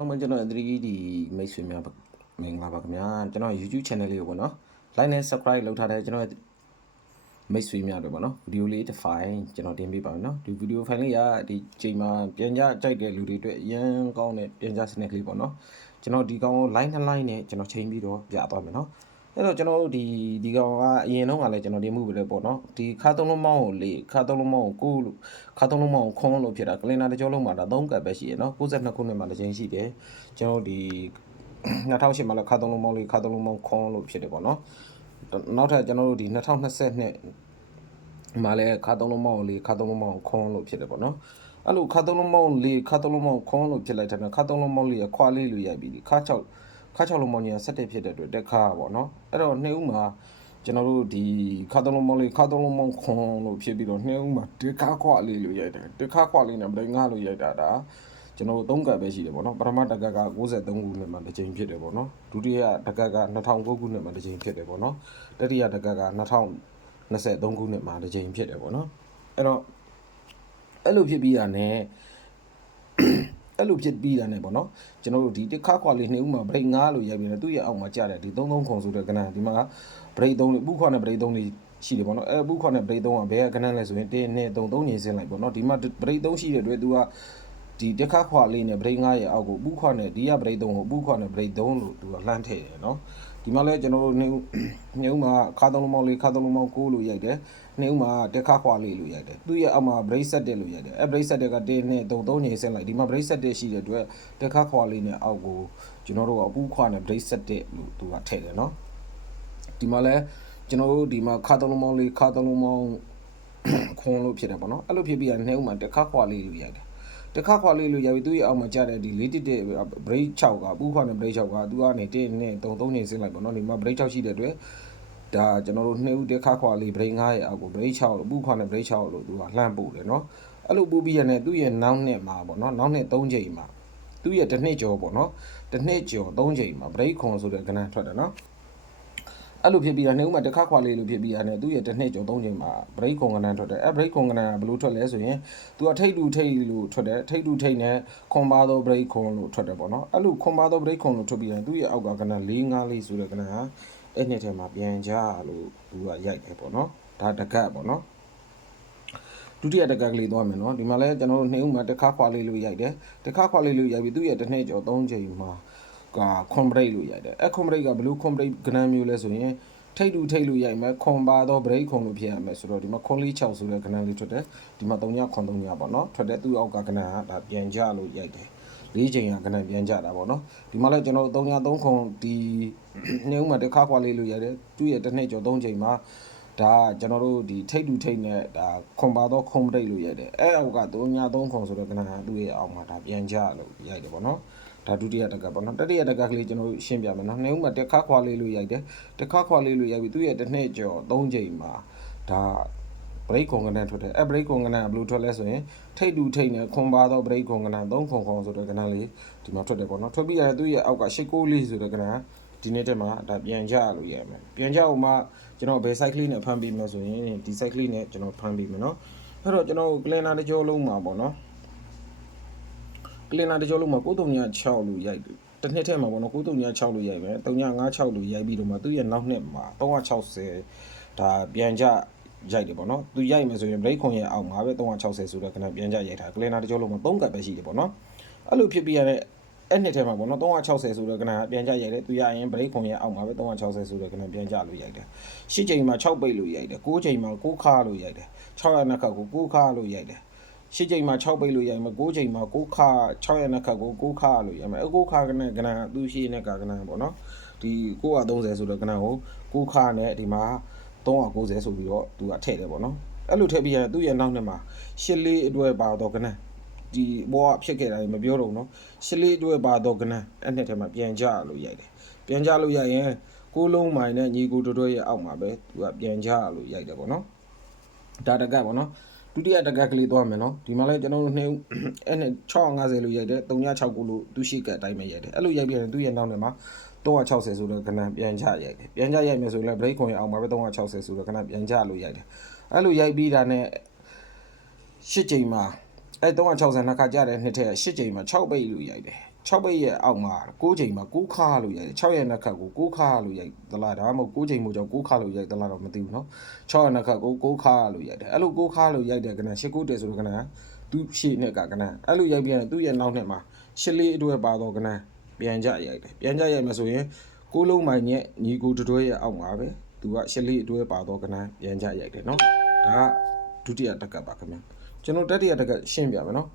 ဟုတ်မှကျွန်တော်အသတိဒီမိတ်ဆွေများမင်္ဂလာပါခင်ဗျာကျွန်တော် YouTube channel လေးကိုပေါ့နော် like နဲ့ subscribe လုပ်ထားတဲ့ကျွန်တော်မိတ်ဆွေများတွေပေါ့နော်ဗီဒီယိုလေးတစ်ဖိုင်ကျွန်တော်တင်ပေးပါမယ်နော်ဒီဗီဒီယိုဖိုင်လေးကဒီချိန်မှာပြန်ကြကြိုက်တဲ့လူတွေအတွက်အရန်ကောင်းတဲ့ပြန်ကြစနစ်ကလေးပေါ့နော်ကျွန်တော်ဒီကောင်ကို line နှစ် line နဲ့ကျွန်တော်ချိန်ပြီးတော့ပြသွားမယ်နော် အဲ့တော့ကျွန်တော်တို့ဒီဒီကောင်ကအရင်တော့ကလည်းကျွန်တော်တင်မှုပဲလေပေါ့နော်ဒီခါသုံးလုံးမောင်းကိုလေခါသုံးလုံးမောင်းကိုကိုလို့ခါသုံးလုံးမောင်းကိုခွန်းလို့ဖြစ်တာကလင်နာတစ်ကြောလုံးမှာဒါ3ကပ်ပဲရှိရနော်62ခုနှစ်မှာတစ်ချိန်ရှိတယ်ကျွန်တော်ဒီ2008မှာလည်းခါသုံးလုံးမောင်းလေးခါသုံးလုံးမောင်းခွန်းလို့ဖြစ်တယ်ပေါ့နော်နောက်ထပ်ကျွန်တော်တို့ဒီ2022မှာလည်းခါသုံးလုံးမောင်းလေးခါသုံးလုံးမောင်းခွန်းလို့ဖြစ်တယ်ပေါ့နော်အဲ့လိုခါသုံးလုံးမောင်းလေးခါသုံးလုံးမောင်းခွန်းလို့ဖြစ်လိုက်တဲ့ခါသုံးလုံးမောင်းလေးခွာလေးလိုရိုက်ပြီးခါ6 ခါ6လုံးမောင်းကြီး17ဖြစ်တဲ့အတွက်တက်ခါပေါ့နော်အဲ့တော့နှစ်ဦးမှာကျွန်တော်တို့ဒီခါသုံးလုံးမောင်းလေးခါသုံးလုံးမောင်းခွန်းလို့ဖြစ်ပြီးတော့နှစ်ဦးမှာတက်ခါခွာလေးလိုရိုက်တယ်တက်ခါခွာလေးနဲ့ဗလိန်ငါလိုရိုက်တာဒါကျွန်တော်တို့၃ကပ်ပဲရှိတယ်ပေါ့နော်ပထမတက်ကက63ခုနှစ်မှာတစ်ကြိမ်ဖြစ်တယ်ပေါ့နော်ဒုတိယတက်ကက2009ခုနှစ်မှာတစ်ကြိမ်ဖြစ်တယ်ပေါ့နော်တတိယတက်ကက2023ခုနှစ်မှာတစ်ကြိမ်ဖြစ်တယ်ပေါ့နော်အဲ့တော့အဲ့လိုဖြစ်ပြီးတာ ਨੇ အဲ့လိုဖြစ်ပြီးတာ ਨੇ ပေါ့နော်ကျွန်တော်တို့ဒီတစ်ခါခွာလေးနှစ်ဦးမှာ break 9လို့ရိုက်ပြီးတော့သူ့ရဲ့အောက်မှာကြာတယ်ဒီ33ခုဆိုတဲ့ကဏ္ဍဒီမှာ break 3လေးပူခွာနဲ့ break 3လေးရှိတယ်ပေါ့နော်အဲပူခွာနဲ့ break 3ကဘယ်ကကဏ္ဍလဲဆိုရင်1 2 3 3ညင်စင်းလိုက်ပေါ့နော်ဒီမှာ break 3ရှိတဲ့အတွက်သူကဒီတစ်ခါခွာလေးနဲ့ break 9ရဲ့အောက်ကိုပူခွာနဲ့ဒီက break 3ကိုပူခွာနဲ့ break 3လို့သူကလှမ်းထည့်တယ်နော် ဒီမှာလဲကျွန်တော်တို့နေနေဦးမှာခါသုံးလုံးမောင်းလေးခါသုံးလုံးမောင်း6လို့ရိုက်တယ်နေဦးမှာတက်ခါခွာလေးလို့ရိုက်တယ်သူ့ရဲ့အောက်မှာ break set တက်လို့ရိုက်တယ်အဲ break set တက်က1 2 3 3ညင်စင်းလိုက်ဒီမှာ break set တက်ရှိတဲ့အတွက်တက်ခါခွာလေးနဲ့အောက်ကိုကျွန်တော်တို့ကအပူခွာနဲ့ break set တက်လို့သူကထည့်တယ်နော်ဒီမှာလဲကျွန်တော်တို့ဒီမှာခါသုံးလုံးမောင်းလေးခါသုံးလုံးမောင်းခွန်လို့ဖြစ်တယ်ပေါ့နော်အဲ့လိုဖြစ်ပြီးရနေဦးမှာတက်ခါခွာလေးလို့ရိုက်တယ် တခါခွာလေးလို့ရပြီသူ့ရဲ့အောက်မှာကြားတဲ့ဒီလေးတစ်တဲ့ break 6ကပူးခွာနဲ့ break 6ကသူကနေ1နဲ့3 3နေဆင်းလိုက်ပေါ့နော်ဒီမှာ break 6ရှိတဲ့အတွက်ဒါကျွန်တော်တို့နှစ်ဦးတခါခွာလေး break 9ရဲ့အောက်ကို break 6လို့ပူးခွာနဲ့ break 6လို့သူကလှမ်းပို့တယ်နော်အဲ့လိုပို့ပြီးရတဲ့သူ့ရဲ့နောက်နှစ်မှာပေါ့နော်နောက်နှစ်3ချိန်မှာသူ့ရဲ့တစ်နှစ်ကျော်ပေါ့နော်တစ်နှစ်ကျော်3ချိန်မှာ break ခွန်ဆိုတဲ့ကဏ္ဍထွက်တယ်နော် အဲ့လိုဖြစ်ပြီးတာနှစ်ဦးမှာတစ်ခါခွာလေးလို့ဖြစ်ပြီးရတယ်သူ့ရဲ့တစ်နှစ်ကျော်သုံးချိန်မှာ break ခွန်ကနန်ထွက်တယ်အဲ break ခွန်ကနန်ကဘယ်လိုထွက်လဲဆိုရင်သူကထိတ်တူထိတ်လို့ထွက်တယ်ထိတ်တူထိတ်နဲ့ခွန်ပါသော break ခွန်လို့ထွက်တယ်ပေါ့နော်အဲ့လိုခွန်ပါသော break ခွန်လို့ထွက်ပြီးရင်သူ့ရဲ့အောက်ကကနန်၄၅လေးဆိုတဲ့ကနန်ဟာအဲ့နှစ်ထဲမှာပြန်ကြလို့သူကရိုက်တယ်ပေါ့နော်ဒါတကတ်ပေါ့နော်ဒုတိယတကက်ကလေးသွားမယ်နော်ဒီမှာလဲကျွန်တော်တို့နှစ်ဦးမှာတစ်ခါခွာလေးလို့ရိုက်တယ်တစ်ခါခွာလေးလို့ရိုက်ပြီးသူ့ရဲ့တစ်နှစ်ကျော်၃ချိန်မှာ ကခွန်ဘရိတ်လို့ရိုက်တယ်အဲခွန်ဘရိတ်ကဘယ်လိုခွန်ဘရိတ်ကဏ္ဍမျိုးလဲဆိုရင်ထိတ်တူထိတ်လို့ရိုက်မယ်ခွန်ပါတော့ဘရိတ်ခွန်လို့ဖြစ်ရမယ်ဆိုတော့ဒီမှာခွန်လေး6ဆိုတဲ့ကဏ္ဍလေးထွက်တယ်ဒီမှာ3ညခွန်3ညပေါ့နော်ထွက်တဲ့သူ့အောက်ကကဏ္ဍကဒါပြန်ကြလို့ရိုက်တယ်လေးချိန်ကကဏ္ဍပြန်ကြတာပေါ့နော်ဒီမှာလဲကျွန်တော်တို့3ည3ခွန်ဒီနေဦးမှာတစ်ခါခွာလေးလို့ရိုက်တယ်သူ့ရဲ့တစ်နှစ်ကျော်3ချိန်မှာဒါကျွန်တော်တို့ဒီထိတ်တူထိတ်နဲ့ဒါခွန်ပါတော့ခွန်ဘရိတ်လို့ရိုက်တယ်အဲအောက်က3ည3ခွန်ဆိုတဲ့ကဏ္ဍကသူ့ရဲ့အောက်မှာဒါပြန်ကြလို့ရိုက်တယ်ပေါ့နော် ဒါဒုတိယတက်ကပေါ့နော်တတိယတက်ကကလေးကျွန်တော်တို့ရှင်းပြမယ်နော်နှစ်ဦးမှာတစ်ခါခွာလေးလို့ရိုက်တယ်တစ်ခါခွာလေးလို့ရိုက်ပြီးသူ့ရဲ့တစ်နှစ်ကျော်၃ချိန်မှာဒါ break ခွန်ကနန်ထွက်တယ်အဲ break ခွန်ကနန်ဘယ်လိုထွက်လဲဆိုရင်ထိတ်တူထိတ်နဲ့ခွန်ပါတော့ break ခွန်ကနန်၃ခွန်ခွန်ဆိုတဲ့ကနန်လေးဒီမှာထွက်တယ်ပေါ့နော်ထွက်ပြီးရတဲ့သူ့ရဲ့အောက်က၈ကိုလေးဆိုတဲ့ကနန်ဒီနေ့တက်မှာဒါပြန်ကြလို့ရမယ်ပြန်ကြအောင်မှကျွန်တော်ဘယ် site ကလေးနဲ့ဖမ်းပြီးမလဲဆိုရင်ဒီ site ကလေးနဲ့ကျွန်တော်ဖမ်းပြီးမယ်နော်အဲ့တော့ကျွန်တော် calendar တစ်ကြောလုံးမှာပေါ့နော် ကလင်နာတကြောလုံးမှာ9306လို့ရိုက်တယ်တစ်နှစ်ထဲမှာပေါ့နော်9306လို့ရိုက်မယ်3956လို့ရိုက်ပြီးတော့မှသူ့ရဲ့နောက်နှစ်မှာ360ဒါပြန်ကြရိုက်တယ်ပေါ့နော်သူရိုက်မယ်ဆိုရင် break ခွန်ရဲ့အောက်မှာပဲ360ဆိုတော့ခဏပြန်ကြရိုက်တာကလင်နာတကြောလုံးမှာ3ကပ်ပဲရှိတယ်ပေါ့နော်အဲ့လိုဖြစ်ပြီးရတဲ့အဲ့နှစ်ထဲမှာပေါ့နော်360ဆိုတော့ခဏပြန်ကြရိုက်တယ်သူရရင် break ခွန်ရဲ့အောက်မှာပဲ360ဆိုတော့ခဏပြန်ကြလို့ရိုက်တယ်၈ချိန်မှာ6ပိတ်လို့ရိုက်တယ်9ချိန်မှာ9ခါလို့ရိုက်တယ်600နှစ်ခါကို9ခါလို့ရိုက်တယ် ရှစ်ချိန်မှာ6ပိတ်လို့ရမယ်9ချိန်မှာ9ခါ6ရက်နှစ်ခါကို9ခါလို့ရမယ်အ9ခါကနဲ့ကနန်သူရှိနဲ့ကကနန်ပေါ့နော်ဒီ930ဆိုတော့ကနန်ကို9ခါနဲ့ဒီမှာ390ဆိုပြီးတော့သူကထည့်တယ်ပေါ့နော်အဲ့လိုထည့်ပြီးရင်သူ့ရဲ့နောက်နှစ်မှာရှစ်လေးအတွက်ပါတော့ကနန်ဒီဘောကဖြစ်ခဲ့တာမပြောတော့ဘူးနော်ရှစ်လေးအတွက်ပါတော့ကနန်အဲ့နှစ်ထဲမှာပြန်ကြလို့ရိုက်တယ်ပြန်ကြလို့ရရင်ကိုလုံးမိုင်နဲ့ညီကိုတို့တို့ရဲ့အောက်မှာပဲသူကပြန်ကြလို့ရိုက်တယ်ပေါ့နော်ဒါတကတ်ပေါ့နော် ဒုတိယတကက်ကလေးသွားမယ်နော်ဒီမှာလဲကျွန်တော်တို့နှစ်အဲ့နဲ့650လို့ရိုက်တယ်369ကိုလို့သူရှိကအတိုင်းပဲရိုက်တယ်အဲ့လိုရိုက်ပြီးရင်သူ့ရဲ့နောက်နဲ့မှာ360ဆိုတော့ခဏပြန်ချရိုက်တယ်ပြန်ချရိုက်မယ်ဆိုရင်လည်း break ခွန်ရအောင်ပါပဲ360ဆိုတော့ခဏပြန်ချလို့ရိုက်တယ်အဲ့လိုရိုက်ပြီးတာနဲ့8ချိန်မှာအဲ360နှစ်ခါကြတဲ့နှစ်ထက်8ချိန်မှာ6ပိတ်လို့ရိုက်တယ် 6ပိတ်ရဲ့အောက်မှာ6ချိန်မှာ6ခါလို့ရိုက်တယ်6ရဲ့နှစ်ခတ်ကို6ခါလို့ရိုက်သလားဒါမှမဟုတ်6ချိန်မို့ကြောင့်6ခါလို့ရိုက်သလားတော့မသိဘူးเนาะ6ရဲ့နှစ်ခတ်ကို6ခါလို့ရိုက်တယ်အဲ့လို6ခါလို့ရိုက်တယ်ကနန်8 9တယ်ဆိုတော့ကနန်သူ့ရှေ့နဲ့ကကနန်အဲ့လိုရိုက်ပြန်သူ့ရဲ့နောက်နဲ့မှာရှစ်လေးအတွက်ပါတော့ကနန်ပြန်ကြရိုက်တယ်ပြန်ကြရိုက်မှာဆိုရင်ကိုလုံးမိုင်ရဲ့ညီကိုတွဲရဲ့အောက်မှာပဲသူကရှစ်လေးအတွက်ပါတော့ကနန်ပြန်ကြရိုက်တယ်เนาะဒါကဒုတိယတက်ကပ်ပါခင်ဗျာကျွန်တော်တတိယတက်ကပ်ရှင်းပြမယ်เนาะ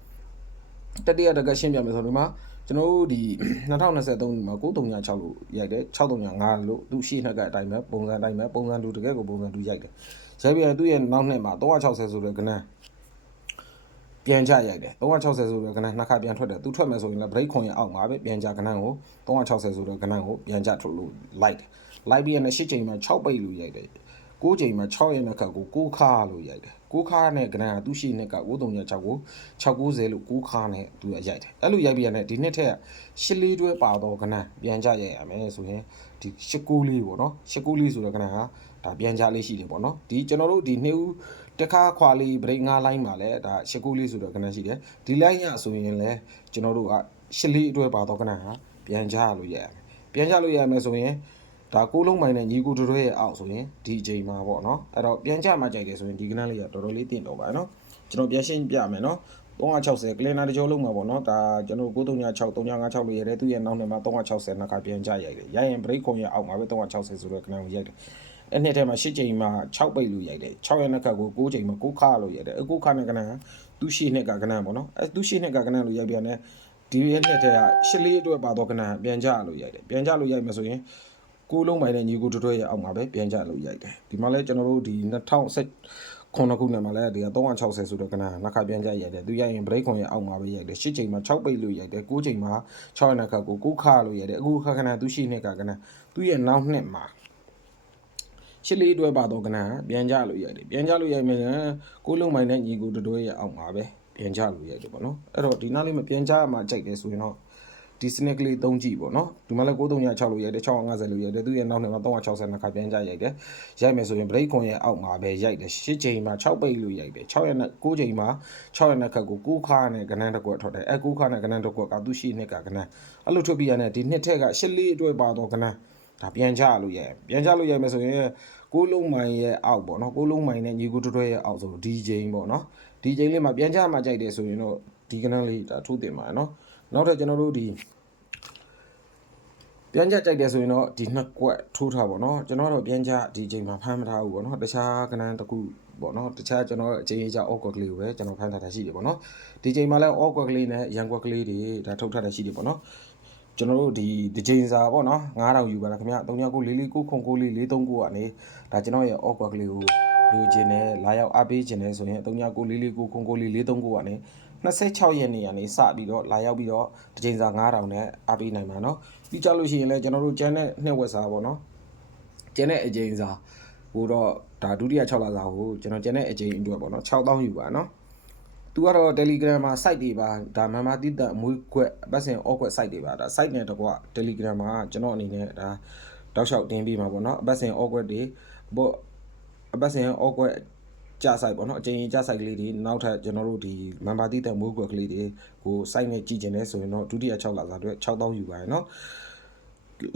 တတိယတက်ကရှင်းပြမယ်ဆိုတော့ဒီမှာ ကျွန်တော်တို့ဒီ2023မှာ936လို့ရိုက်တယ်635လို့သူရှိနှစ်ကအတိုင်းပဲပုံစံအတိုင်းပဲပုံစံတူတကယ်ကိုပုံစံတူရိုက်တယ်ရိုက်ပြန်သူ့ရဲ့နောက်နှစ်မှာ360ဆိုတဲ့ကဏ္ဍပြန်ချရိုက်တယ်360ဆိုတဲ့ကဏ္ဍနှစ်ခါပြန်ထွက်တယ်သူထွက်မယ်ဆိုရင်လည်း break ခွန်ရဲ့အောက်မှာပဲပြန်ချကဏ္ဍကို360ဆိုတဲ့ကဏ္ဍကိုပြန်ချထုတ်လို့လိုက်တယ်လိုက်ပြီးရင်8ချိန်မှာ6ပိတ်လို့ရိုက်တယ်9ချိန်မှာ6ရဲ့နှစ်ခါကို9ခါလို့ရိုက်တယ် 9ခါနဲ့ကဏ္ဍကသူရှိနှစ်က936ကို690လို့9ခါနဲ့သူကရိုက်တယ်အဲ့လိုရိုက်ပြီးရင်ဒီနှစ်ထက်ရှစ်လေးတွဲပါတော့ကဏ္ဍပြန်ချရိုက်ရမယ်ဆိုရင်ဒီရှစ်ကိုလေးပေါ့နော်ရှစ်ကိုလေးဆိုတဲ့ကဏ္ဍကဒါပြန်ချလေးရှိတယ်ပေါ့နော်ဒီကျွန်တော်တို့ဒီနှစ်ဦးတစ်ခါခွာလေး break 9 line မှာလဲဒါရှစ်ကိုလေးဆိုတဲ့ကဏ္ဍရှိတယ်ဒီ line ရဆိုရင်လဲကျွန်တော်တို့ကရှစ်လေးအတွဲပါတော့ကဏ္ဍကပြန်ချလို့ရရမယ်ပြန်ချလို့ရမယ်ဆိုရင် ဒါကိုလုံးမိုင်နဲ့ညီကိုတို့ရဲ့အောက်ဆိုရင်ဒီအချိန်မှာပေါ့နော်အဲ့တော့ပြန်ကြမှာကြိုက်တယ်ဆိုရင်ဒီကနန်းလေးကတော်တော်လေးတင့်တော့ပါနော်ကျွန်တော်ပြန်ရှင်းပြမယ်နော်360ကလင်နာတကြောလုံးမှာပေါ့နော်ဒါကျွန်တော်936 356လို့ရတယ်သူရဲ့နောက်နဲ့မှာ360နောက်ကပြန်ကြရိုက်တယ်ရိုက်ရင် break ခွန်ရဲ့အောက်မှာပဲ360ဆိုတော့ကနန်းကိုရိုက်တယ်အဲ့နှစ်ထဲမှာ10ချိန်မှာ6ပိတ်လို့ရိုက်တယ်6ရဲ့နောက်ကကို9ချိန်မှာ9ခါလို့ရိုက်တယ်အခုခါနဲ့ကနန်းကသူရှိနှစ်ကကနန်းပေါ့နော်အဲ့သူရှိနှစ်ကကနန်းလို့ရိုက်ပြန်တယ်ဒီရဲ့နှစ်ထဲကရှစ်လေးအတွက်ပါတော့ကနန်းပြန်ကြလို့ရိုက်တယ်ပြန်ကြလို့ရိုက်မယ်ဆိုရင် ကိုလုံးပိုင်းနဲ့ညီကိုတွတွရဲ့အောက်မှာပဲပြန်ကြလို့ရိုက်တယ်ဒီမှာလဲကျွန်တော်တို့ဒီ2010ခုနှစ်ခုနဲ့မှာလဲဒီက360ဆိုတော့ကနနှစ်ခါပြန်ကြရိုက်တယ်သူရိုက်ရင် break ခွန်ရဲ့အောက်မှာပဲရိုက်တယ်10ချိန်မှာ6ပိတ်လို့ရိုက်တယ်9ချိန်မှာ6ရက်နှစ်ခါကို9ခါလို့ရိုက်တယ်အခုခါကနသူရှိနှစ်ကကနသူရဲ့နောက်နှစ်မှာရှစ်လေးတွဲပါတော့ကနပြန်ကြလို့ရိုက်တယ်ပြန်ကြလို့ရိုက်မယ်ကိုလုံးပိုင်းနဲ့ညီကိုတွရဲ့အောက်မှာပဲပြန်ကြလို့ရိုက်တယ်ပေါ့နော်အဲ့တော့ဒီနားလေးမပြန်ကြမှာကြိုက်တယ်ဆိုရင်တော့ ဒီစနစ်ကလေးသုံးကြည့်ပေါ့နော်ဒီမှာလည်း9306လို့ရိုက်တယ်650လို့ရိုက်တယ်သူရဲ့နောက်နှစ်မှာ360နှစ်ခါပြန်ကြရိုက်တယ်ရိုက်မယ်ဆိုရင် break ခွန်ရဲ့အောက်မှာပဲရိုက်တယ်10ချိန်မှာ6ပိတ်လို့ရိုက်တယ်6ရက်နဲ့9ချိန်မှာ6ရက်နဲ့ခက်ကို9ခါနဲ့ကနန်းတစ်ကွက်ထွက်တယ်အဲ9ခါနဲ့ကနန်းတစ်ကွက်ကသူရှိနှစ်ကကနန်းအဲ့လိုထွက်ပြီးရတဲ့ဒီနှစ်ထက်ကရှစ်လေးအတွက်ပါတော့ကနန်းဒါပြန်ကြလို့ရိုက်ပြန်ကြလို့ရိုက်မယ်ဆိုရင်ကိုလုံးမိုင်ရဲ့အောက်ပေါ့နော်ကိုလုံးမိုင်နဲ့ညီကိုတွဲရဲ့အောက်ဆိုဒီချိန်ပေါ့နော်ဒီချိန်လေးမှာပြန်ကြမှာကြိုက်တယ်ဆိုရင်တော့ဒီကနန်းလေးဒါထိုးတင်ပါနော်နောက်ထပ်ကျွန်တော်တို့ဒီ ပြန်ကြကြိုက်တယ်ဆိုရင်တော့ဒီနှစ်ကွက်ထိုးထားပါတော့ကျွန်တော်တော့ပြန်ကြဒီချိန်မှာဖမ်းမထားဘူးပေါ့နော်တခြားကဏ္ဍတစ်ခုပေါ့နော်တခြားကျွန်တော်အချိန်ကြီးအော့ကွက်ကလေးကိုပဲကျွန်တော်ဖမ်းထားတာရှိတယ်ပေါ့နော်ဒီချိန်မှာလည်းအော့ကွက်ကလေးနဲ့ရန်ကွက်ကလေးတွေဒါထုတ်ထားတာရှိတယ်ပေါ့နော်ကျွန်တော်တို့ဒီဒီချိန်စာပေါ့နော်9000ယူပါလားခင်ဗျ399444ခု9လေး439ကနေဒါကျွန်တော်ရဲ့အော့ကွက်ကလေးကိုလူချင်းနဲ့လာရောက်အားပေးခြင်းနဲ့ဆိုရင်399444ခု9လေး439ကနေ 26ရက်နေ့ကနေစပြီးတော့လာရောက်ပြီးတော့ဒီချိန်စာ9000နဲ့အားပေးနိုင်မှာเนาะပြီးကြလို့ရှိရင်လည်းကျွန်တော်တို့ကျန်တဲ့နှစ်ဝက်စာပေါ့เนาะကျန်တဲ့အချိန်စာဟိုတော့ဒါဒုတိယ6လစာကိုကျွန်တော်ကျန်တဲ့အချိန်အတွက်ပေါ့เนาะ6000ယူပါเนาะသူကတော့ Telegram မှာ site တွေပါဒါမမတိတမွေးခွက်အပတ်စဉ်အော့ခွက် site တွေပါဒါ site နဲ့တကွ Telegram မှာကျွန်တော်အနေနဲ့ဒါတောက်လျှောက်တင်ပြီးမှာပေါ့เนาะအပတ်စဉ်အော့ခွက်တွေပေါ့အပတ်စဉ်အော့ခွက် ကြဆိုင်ပေါ့နော်အချိန်ကြီးကြဆိုင်ကလေးတွေနောက်ထပ်ကျွန်တော်တို့ဒီမန်ပါတိတဲ့မိုးကွက်ကလေးတွေကို site နဲ့ကြည့်ကျင်နေဆိုရင်တော့ဒုတိယ6လစာအတွက်6000ယူပါရနော်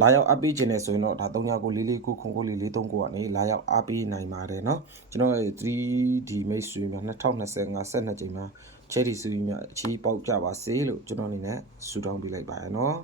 လာရောက်အပေးခြင်းနဲ့ဆိုရင်တော့ဒါ399444ခု94439ကနေလာရောက်အပေးနိုင်ပါတယ်เนาะကျွန်တော်ရဲ့ 3D Mate ဆွေးများ2025 12ချိန်မှာ Cherry ဆွေးများအချီးပေါက်ကြပါစေလို့ကျွန်တော်အနေနဲ့ဆုတောင်းပေးလိုက်ပါရနော်